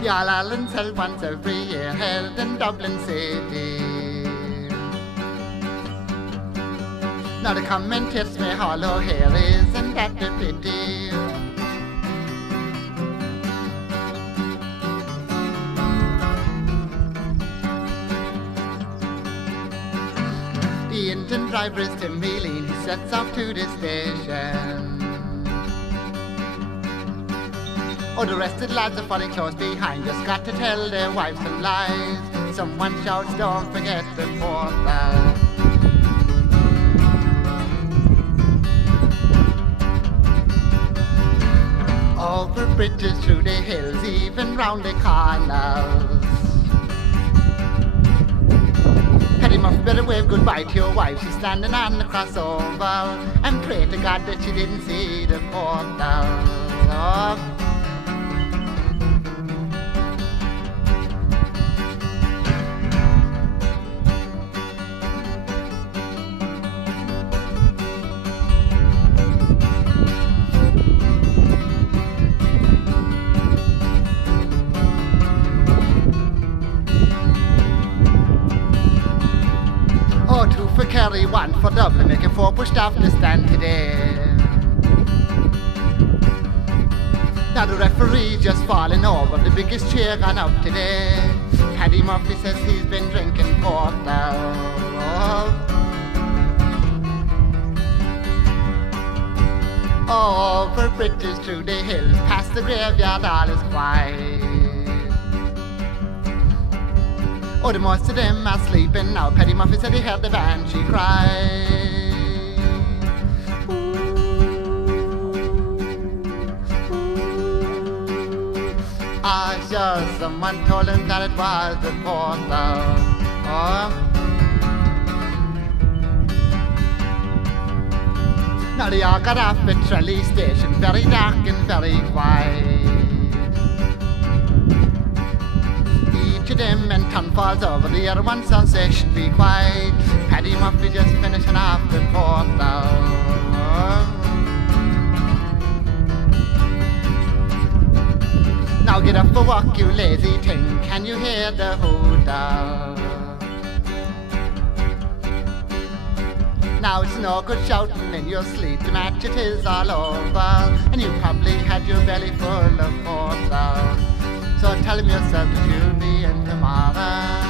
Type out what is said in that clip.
The All Ireland's held once every year, held in Dublin City. Now the commentators may hollow here, isn't that a pity? The engine driver is Tim Healy, he sets off to the station. Oh, the rest of the lads are falling close behind, just got to tell their wives some lies. Someone shouts, don't forget the portal. Over bridges, through the hills, even round the corners. Paddy Murphy better wave goodbye to your wife, she's standing on the crossover, and pray to God that she didn't see the portal. Oh. Oh, two for Kerry, one for Dublin, making four pushed off the stand today. Now the referee just falling over, the biggest cheer gone up today. Paddy Murphy says he's been drinking porter. Oh, over bridges, through the hills, past the graveyard, all is quiet. Oh, the most of them are sleeping now. Paddy Murphy said he heard the banshee cry. Ooh, ooh. Ah, sure, someone told him that it was the portal. Oh. Now they all got off at Tralee Station, very dark and very quiet. To them and ton falls over, the other one says they should be quiet. Paddy Murphy just finishing off the portal. Now get up for walk, you lazy thing, can you hear the hooter? Now it's no good shouting in your sleep, the match it is all over, and you probably had your belly full of porter. So tell him yourself that you'll be in tomorrow.